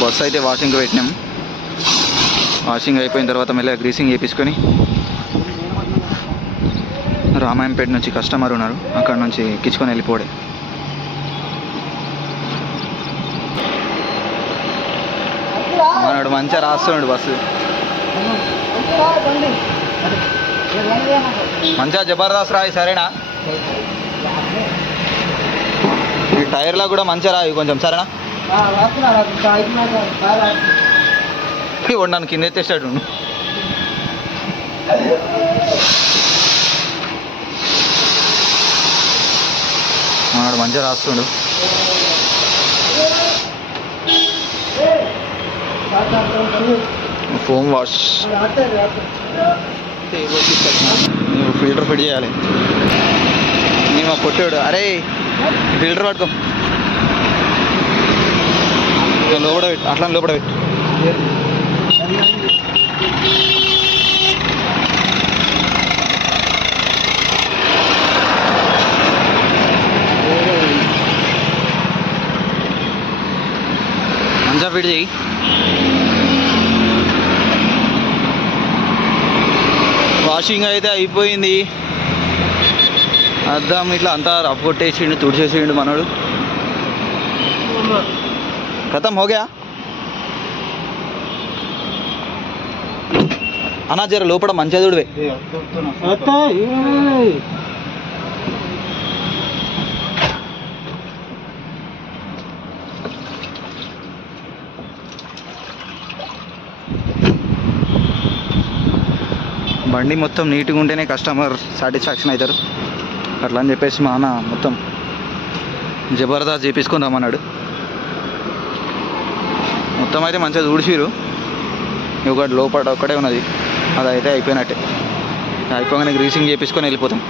Bus అయితే వాషింగ్కి పెట్టినాం. Washing అయిపోయిన తర్వాత మళ్ళీ గ్రీసింగ్ చేయించుకొని రామాయంపేట నుంచి కస్టమర్ ఉన్నారు, అక్కడ నుంచి ఎక్కించుకొని వెళ్ళిపోడే. మనడు మంచిగా రాస్తున్నాడు బస్సు, మంచిగా జబర్దస్త్ రాయి. సరేనా? ఈ టైర్లో కూడా మంచిగా రాయి కొంచెం, సరేనా? నన్ను కింద ఎత్తేసాడు. మనడు మంచిగా రాస్తుండు. ఫోమ్ వాష్ ఫిల్టర్ ఫిట్ చేయాలి. నేను కొట్టాడు, అరే ఫిల్టర్ పట్టుకో, లోపల పెట్టు, అట్లా లోపల పెట్టు. మంచిగా ఫిట్ చేయి. వాషింగ్ అయితే అయిపోయింది. అద్దం ఇట్లా అంతా రఫ్ కొట్టేసిండు, తుడిచేసిండు మనోడు. ఖతం హో గయా అన్నా, జర లోపల మంచిగా చూడవే. బండి మొత్తం నీట్గా ఉంటేనే కస్టమర్ సాటిస్ఫాక్షన్ అవుతారు. అట్లా అని చెప్పేసి మా అన్న మొత్తం జబర్దస్త్ చేపించుకొని రమ్మన్నాడు. మొత్తం అయితే మంచిగా ఊడిసిరు. ఒకటి లోపల ఒక్కటే ఉన్నది, అది అయితే అయిపోయినట్టే. అయిపోగానే గ్రీసింగ్ చేపించుకొని వెళ్ళిపోతాం.